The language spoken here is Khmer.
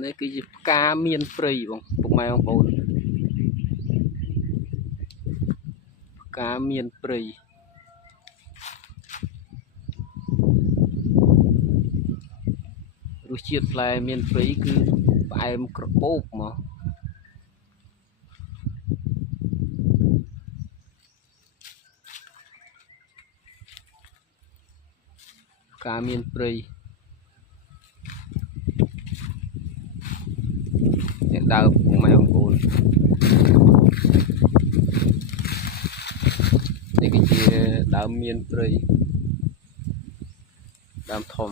នេះគឺជាផ្កាមានព្រៃបងពុកម៉ែបងប្អូនផ្កាមានព្រៃរសជាតិផ្លែមានព្រៃគឺផ្អែមក្របោបមកផ្កាមានព្រៃអ្នកដើរពុកម៉ែបងប្អូននេះគឺជាដើមមានព្រៃដើមធំ